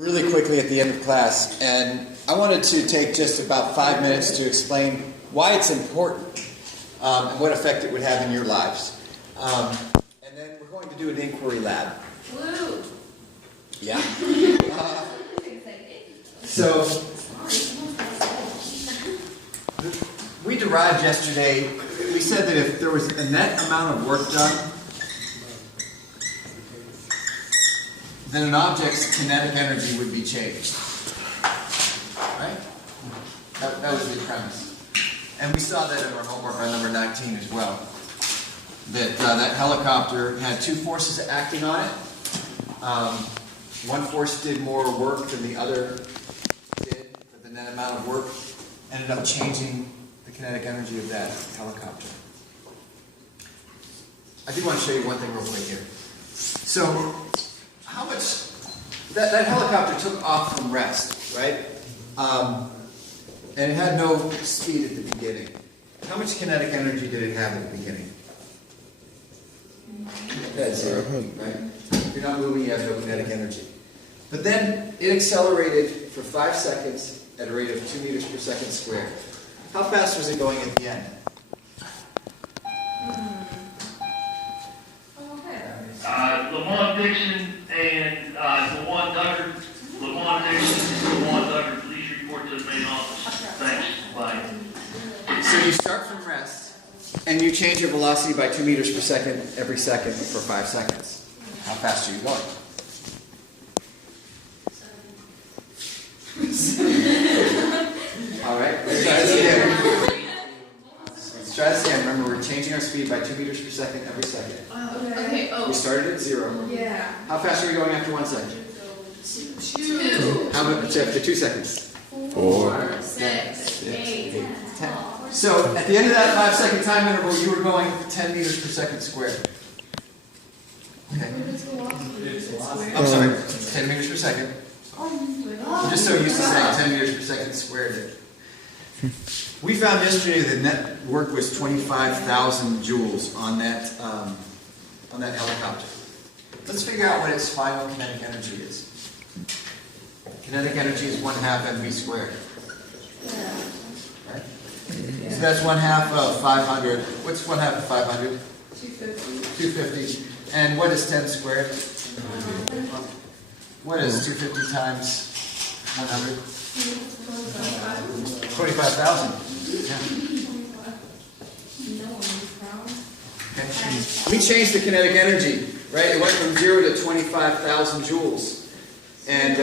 Really quickly at the end of class, and I wanted to take just about 5 minutes to explain why it's important and what effect it would have in your lives. And then we're going to do an inquiry lab. Woo! Yeah. So, we derived yesterday, we said that if there was a net amount of work done, then an object's kinetic energy would be changed. Right? That was the premise. And we saw that in our homework on number 19 as well. That that helicopter had two forces acting on it. One force did more work than the other did, but the net amount of work ended up changing the kinetic energy of that helicopter. I do want to show you one thing real quick here. So, how much, that helicopter took off from rest, right? And it had no speed at the beginning. How much kinetic energy did it have at the beginning? It had zero, right? If you're not moving, you have no kinetic energy. But then it accelerated for 5 seconds at a rate of 2 meters per second squared. How fast was it going at the end? Lamont Dixon and Lamont Duggar, please report to the main office. Thanks. Bye. So you start from rest, and you change your velocity by 2 meters per second every second for 5 seconds. How fast are you going? All right, let's try this again. Let's try this again. Remember, we're changing our speed by 2 meters per second every second. Okay, We started at 0. Yeah. How fast are we going after 1 second? 2. How much after 2 seconds? 4, 6, 8, 10. So at the end of that 5 second time interval, you were going 10 meters per second squared. Okay. I'm sorry, 10 meters per second. I'm just so used to saying 10 meters per second squared. We found yesterday that net work was 25,000 joules on that helicopter. Let's figure out what its final kinetic energy is. Kinetic energy is 1/2 mv squared. Right? So that's 1/2 of 500. What's 1/2 of 500? 250. 250. And what is 10 squared? What is 250 times 100? 25,000. Yeah. Okay. We changed the kinetic energy, right? It went from 0 to 25,000 joules. And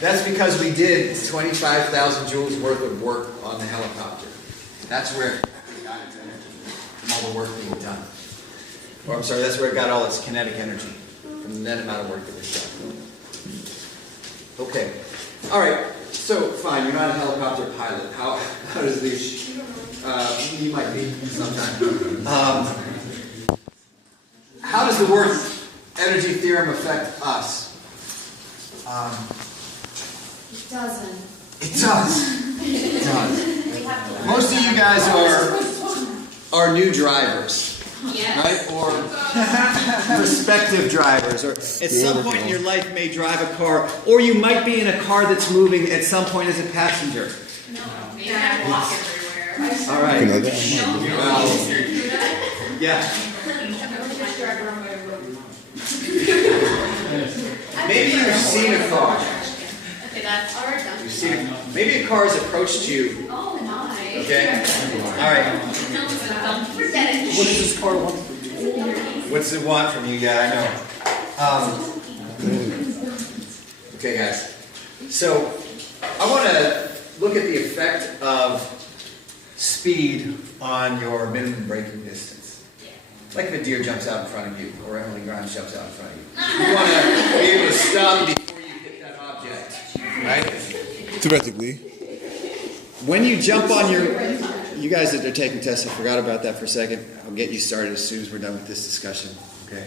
that's because we did 25,000 joules worth of work on the helicopter. That's where it got its energy, from all the work being done. Or I'm sorry, that's where it got all its kinetic energy, from the net amount of work that was done. Okay. All right. So, fine, you're not a helicopter pilot. How does this... you might be sometime. How does the work energy theorem affect us? It doesn't. It does. It does. Most of you guys are new drivers. Yes. Right? Or prospective drivers. Or at some point in your life may drive a car. Or you might be in a car that's moving at some point as a passenger. No, maybe I walk everywhere. All right. Yeah. Maybe you've seen a car. Okay, that's already done. You've seen it. Maybe a car has approached you. Oh, nice. Okay? All right. Don't forget it. What does this car want from you? What's it want from you? Yeah, I know. Okay, guys. So, I want to look at the effect of speed on your minimum braking distance. Like if a deer jumps out in front of you, or Emily Grimes jumps out in front of you. You want to be able to stop before you hit that object, right? Theoretically. When you jump on your... You guys that are taking tests, I forgot about that for a second. I'll get you started as soon as we're done with this discussion. Okay?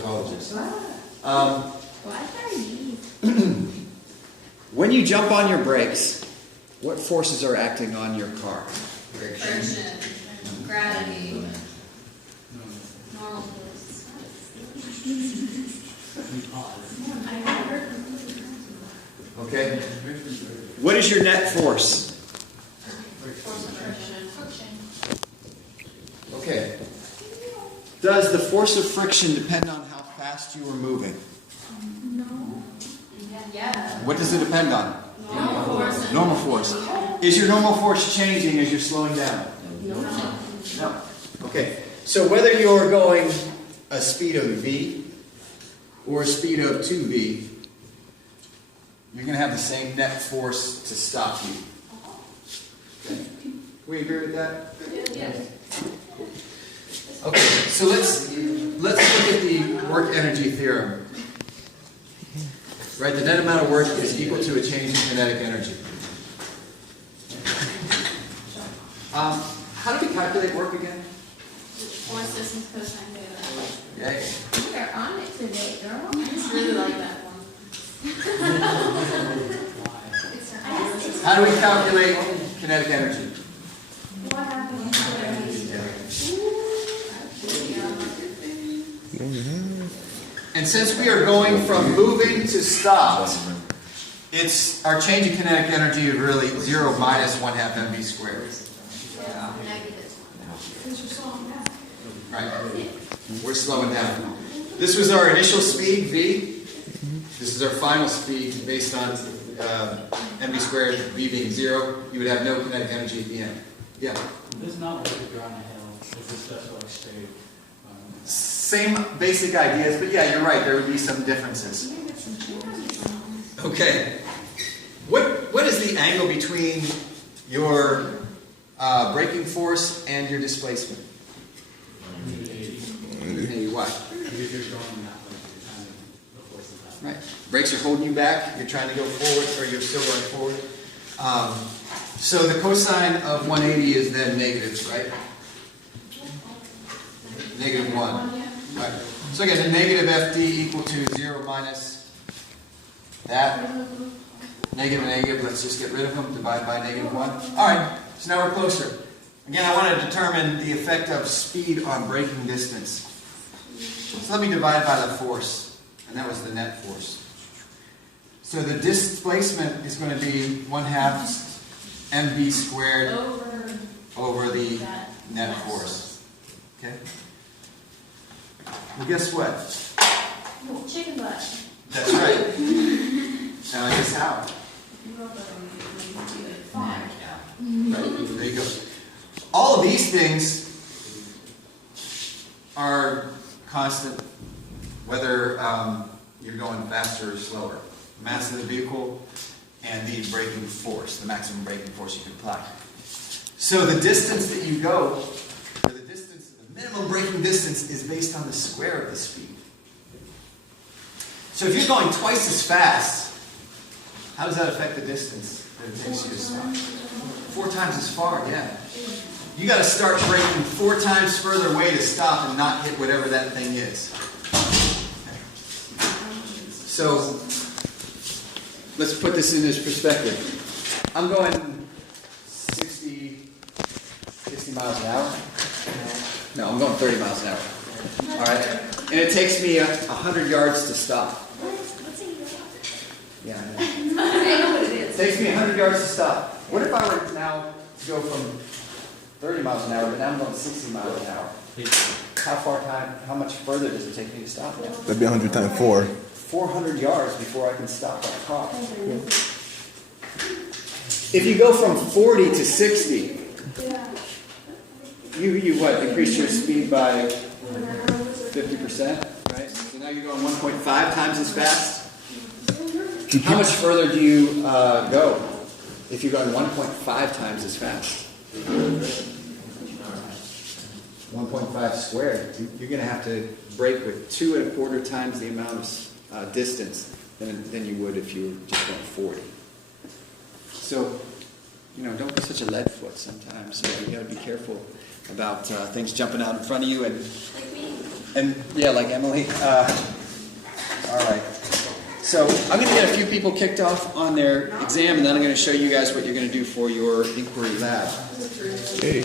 Apologies. When you jump on your brakes, what forces are acting on your car? Friction. Gravity. Normal force. Okay? What is your net force? Okay. Does the force of friction depend on how fast you are moving? Yeah. What does it depend on? Normal force. Normal force. Is your normal force changing as you're slowing down? No. Okay. So whether you're going a speed of v or a speed of 2v, you're going to have the same net force to stop you. Okay. We agree with that? Yes. Okay. So let's look at the work energy theorem. Right, the net amount of work is equal to a change in kinetic energy. How do we calculate work again? Force distance cosine theta. Yeah. We are on it today, girl. I just really like that one. How do we calculate kinetic energy? What happened? And since we are going from moving to stopped, it's our change in kinetic energy is really 0 minus 1/2 mv squared. Right? We're slowing down. This was our initial speed, v. This is our final speed based on mv squared, v being 0. You would have no kinetic energy at the end. Yeah? This is not like you're on a hill. This is just like straight. Same basic ideas, but yeah, you're right. There would be some differences. Okay. What is the angle between your braking force and your displacement? 180. Why? Because you're going that way, you're trying to the force is that way. Right. Brakes are holding you back. You're trying to go forward, or you're still going forward. So the cosine of 180 is then negative, right? Negative 1. Right. So again, the negative FD equal to 0 minus that. Negative and negative, let's just get rid of them. Divide by negative 1. All right, so now we're closer. Again, I want to determine the effect of speed on braking distance. So let me divide by the force, and that was the net force. So the displacement is going to be 1/2 mv squared over the net force. Okay? Well, guess what? Chicken butt. That's right. Now, I guess how? Right, there you go. All of these things are constant, whether you're going faster or slower. Mass of the vehicle and the braking force, the maximum braking force you can apply. So the distance that you go, or the distance, the minimum braking distance is based on the square of the speed. So if you're going twice as fast, how does that affect the distance that it takes you to stop? 4 times as far, yeah. You got to start braking 4 times further away to stop and not hit whatever that thing is. So let's put this in this perspective. I'm going 60 miles an hour. No, I'm going 30 miles an hour. All right, and it takes me 100 yards to stop. Yeah, I know. I know what it is. It takes me 100 yards to stop. What if I were now to go from 30 miles an hour, but now I'm going 60 miles an hour? How much further does it take me to stop now? That'd be 100 times 4. 400 yards before I can stop that car. If you go from 40 to 60, you what? Increase your speed by 50%, right? So now you're going 1.5 times as fast. How much further do you go if you're going 1.5 times as fast? 1.5 squared. You're going to have to brake with 2 1/4 times the amount of distance than you would if you were just going 40. So, don't be such a lead foot sometimes. So you got to be careful about things jumping out in front of you Like me. and yeah, like Emily. All right. So I'm going to get a few people kicked off on their exam, and then I'm going to show you guys what you're going to do for your inquiry lab. Hey.